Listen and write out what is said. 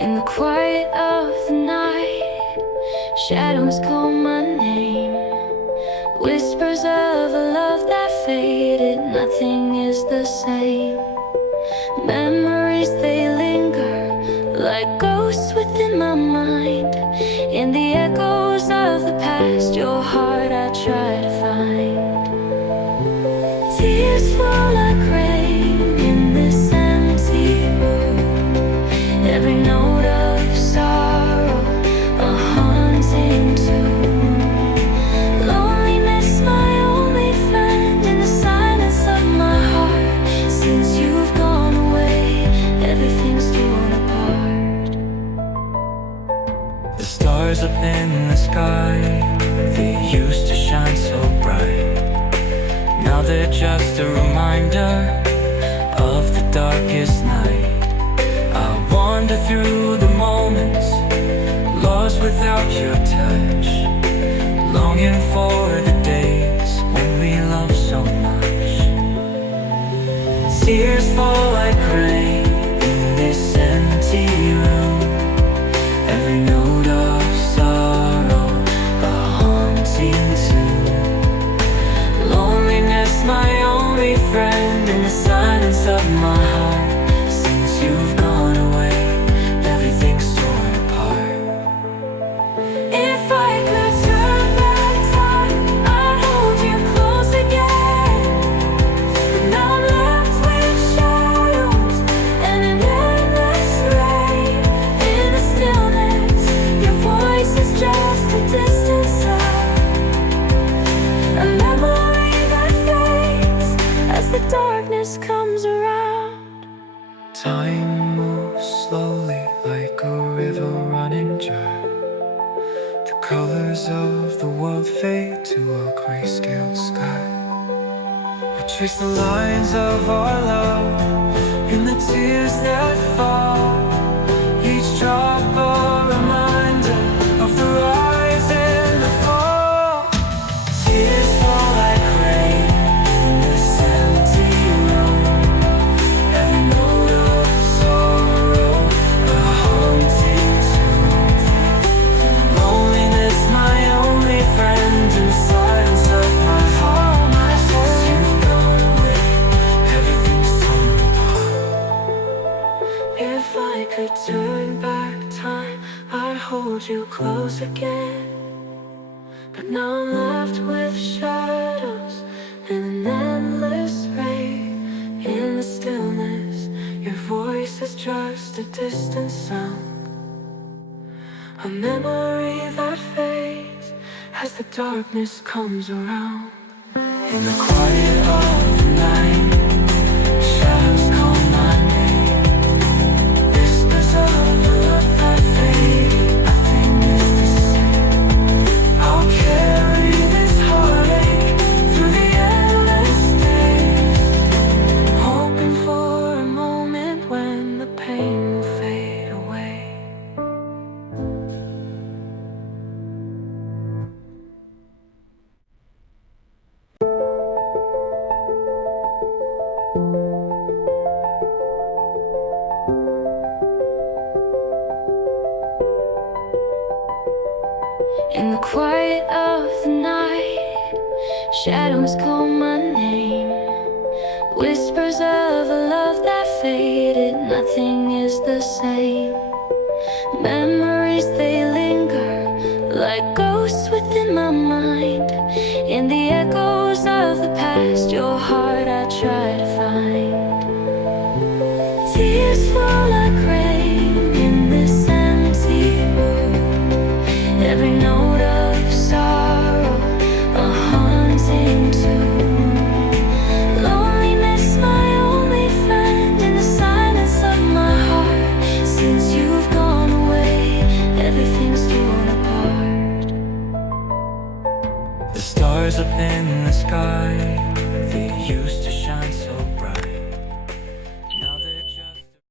In the quiet of the night, shadows call my name. Whispers of a love that faded, nothing is the same. Memories, they linger like ghosts within my mind. In the echoes of the past, your heart I try to find. Tears fall like rain in this empty room. Every note of sorrow, a haunting tune. Loneliness, my only friend, in the silence of my heart. Since you've gone away, everything's torn apart. The stars up in the sky, they used to shine so bright. Now they're just a reminder of the darkest night. I wander through the moments, lost without your touch, longing for the days when we loved so much. Tears fall like rain in this empty room. Every note of sorrow, a haunting tune. Loneliness, my only friend, in the silence of my heart. Since you've gone away, everything's torn apart. If I could turn back time, I'd hold you close again. But now I'm left with shadows and an endless rain. In the stillness, your voice is just a distant sound, a memory that fades as the darkness comes around. Time moves slowly like a river running dry. The colors of the world fade to a grayscale sky. I trace the lines of our love in the tears that fall. Each drop a reminder of the rise and the fall. Tears fall like rain in this empty room. Every note of sorrow, a haunting tune. Loneliness, my only friend, in the silence of my heart. Since you've gone away, everything's torn apart. If I could turn back time, I'd hold you close again. But now I'm left with shadows and an endless rain. In the stillness, your voice is just a distant sound, a memory that fades as the darkness comes around. In the quiet of the night, shadows call my name. Whispers of a love that faded, nothing is the same. I'll carry this heartache through the endless days, Hoping for a moment when the pain will fade away. In the quiet of the night, shadows call my name. Whispers of a love that faded, nothing is the same. Memories, they linger like ghosts within my mind. In the echoes of the past, your heart I try to find. Tears fall